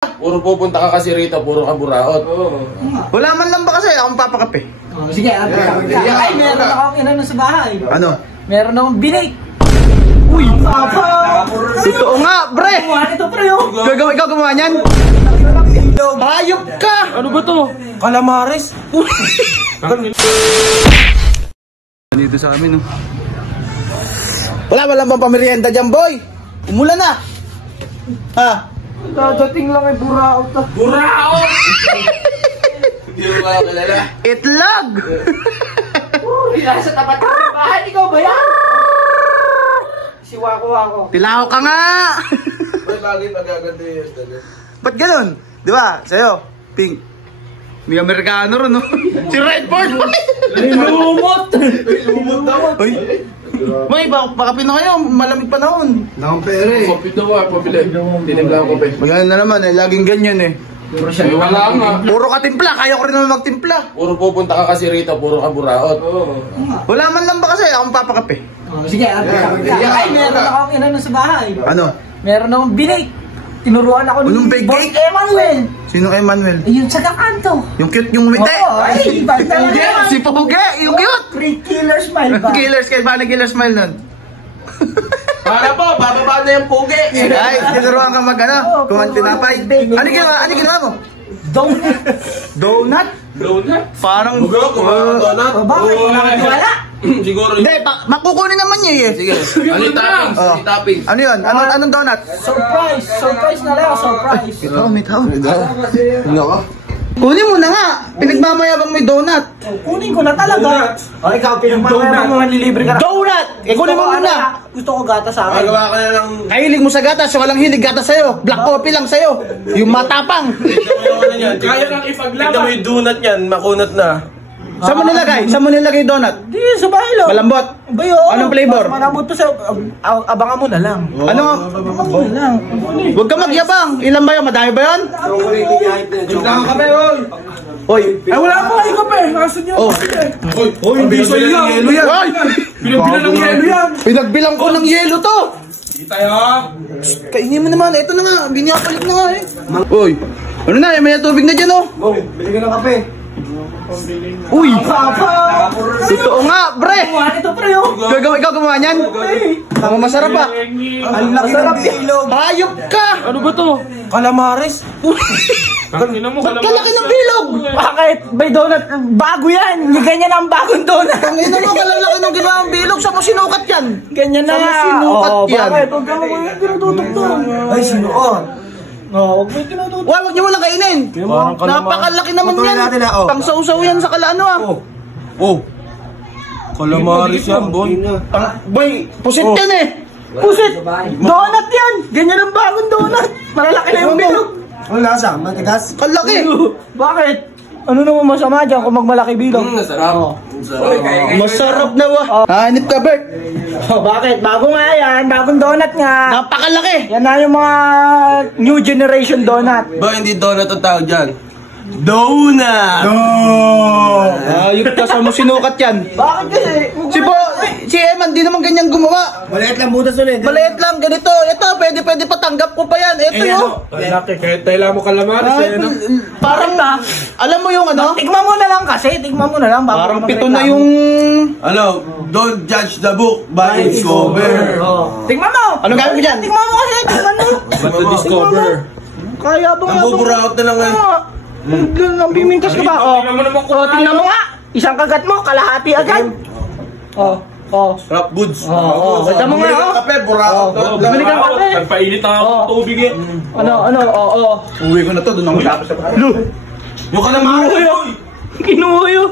Puro pupunta ka kasi rito, puro ka buraot. Wala man lang ba kasi akong papakape? Sige, ay, meron akong inano sa bahay. Ano? Meron akong binake. Uy! Totoo nga, pre! Ito, pre, oh. Ikaw gumawa niyan? Hayop ka! Ano ba to? Calamares? Dito sa amin, no? Wala bang pamerienda dyan, boy? Umulan na! Ha? Dadating lang ay buraot na. Buraot! Hindi mo kaya kilala. Itlog! Nasa tapat ng bahay, ikaw ba yan? Si Wako. Tilaw ka nga! May bagay pagaganda yun. Ba't ganun? Di ba? Sa'yo, pink. May Amerikano ron, no? Si Redford! Lumot! Lumot daw. Uy! May, baka pino kayo, malamig panahon. Nakang pera eh. Kopit na ba? Pabili. Tinimla ko pa eh. Maganda na naman eh, laging ganyan eh. Ay, wala nga. Puro ka timpla, kaya ko rin naman magtimpla. Puro pupunta ka kasi rito, puro ka buraot. Wala man lang ba kasi akong papakape? Sige, ay, meron akong inano sa bahay. Ano? Meron akong binake. Tinuruan ako Anong big Boss cake? Emmanuel. Sino Emmanuel? Yung sa kakanto. Yung cute yung ngiti? Oo, ay, iba talaga. Si Poge, yung cute! Free killer smile ba? Killers, kayo ba na killer smile nun? Para po, bababa na yung pugi. Ay, tinuruan ka mag ano, kung ang tinapay. Ano ginawa mo? Donut. Donut? Donut? Parang... Bugo, kumain donut. O bakit? Wala. Siguro yun. Hindi, makukunin naman niya eh. Sige. Ano yung toppings? Oh. Yung toppings. Ano yun? Anong donut? Surprise. Surprise na lang. Surprise. Ikaw, may tao. Ano ka? Kunin mo na nga. Pinagmamayabang may donut. Kunin ko na talaga. O ikaw, pinagmamayabang mo manlilibre ka na. Donut! Kunin mo muna. Gusto ko gata sa akin. Magawa ka na lang. Kahilig mo sa gatas, walang hilig gatas sa'yo. Black coffee lang sa'yo. Yung matapang. Kaya kang ipaglaban. Tignan mo yung donut niyan, makunat na. Saan mo nilagay? Saan mo nilagay donut? Di, sa bahay lang. Malambot. Bayo. Anong flavor? Malambot to sa... Abangan mo na lang. Ano? Abangan mo na lang. Huwag ka magyabang. Ilan ba yun? Madami ba yun? Tignan ka ba Hoy. Ay, wala po kayo kape. Nasaan yun? Oh. Hoy, hindi sa yelo yan. Hoy! Pinagbilan ng yelo yan. Pinagbilang ko ng yelo to. Hindi tayo. Kainin mo naman. Ito na nga. Biniyapalit na nga eh. Hoy. Ano na? May tubig na dyan oh. Bili ka ng kape. Uy. Papa! Totoo nga, pre. Ito, pre, oh. Ikaw gumawa niyan? Masarap ah. Ang laki ng bilog. Hayop ka. Ano ba to? Calamares? Tangina mo, Ba't kalaki ng bilog? Bakit? May donut. Bago yan. Ganyan ang bagong donut. Tangina mo, kalalaki ng ginawang bilog. Saan mo sinukat yan? Ganyan na Saan mo nga. sinukat yan? Bakit? Huwag ka mo yung tinututok to. Ay, sinuot. Huwag mo yung tinututok. Wag niyo mo lang kainin. Napakalaki naman Putulin yan. natin, ah, oh. Pang sausaw yan sa kalano ah. Oh. Calamares yan, boy. Boy, pusit yan eh. Pusit! Donut yan! Ganyan ang bagong donut! Malalaki na yung bilog! Ano lasa? Matigas? Kalaki. Bakit? Ano naman masama dyan kung magmalaki bilog? Nasarap. Masarap na wa. Hanip ka, Bert. Bakit? Bago nga yan! Bagong donut nga! Napakalaki. Yan na yung mga new generation donut. Ba, hindi donut ang tawag dyan. Donut! Ayop ka, saan mo sinukat yan? Bakit kasi? Si Eman, di naman ganyan gumawa. Maliit lang butas ulit. Maliit lang, ganito. Ito, pwede patanggap ko pa yan. Ito yun. Laki, kahit tayo mo kalamares Ay, parang na. Alam mo yung ano? Tignan mo na lang kasi. Tignan mo na lang. Parang pito na yung... Ano, don't judge the book by its cover. Tignan mo! Ano gagawin mo dyan? Tignan mo kasi. Tignan mo. Ba't to discover? Kaya ba nga? Nambuburaot na lang ngayon. Nambimintas ka ba? Tingnan mo nga. Isang kagat mo, kalahati agad. Rap goods. Kita mo nga, Bumili kang kape, buraot. Bumili kang kape. Nagpainit na ako tubig eh. Uwi ko na to, doon ako tapos sa Yung kalamares. Kinuha yun.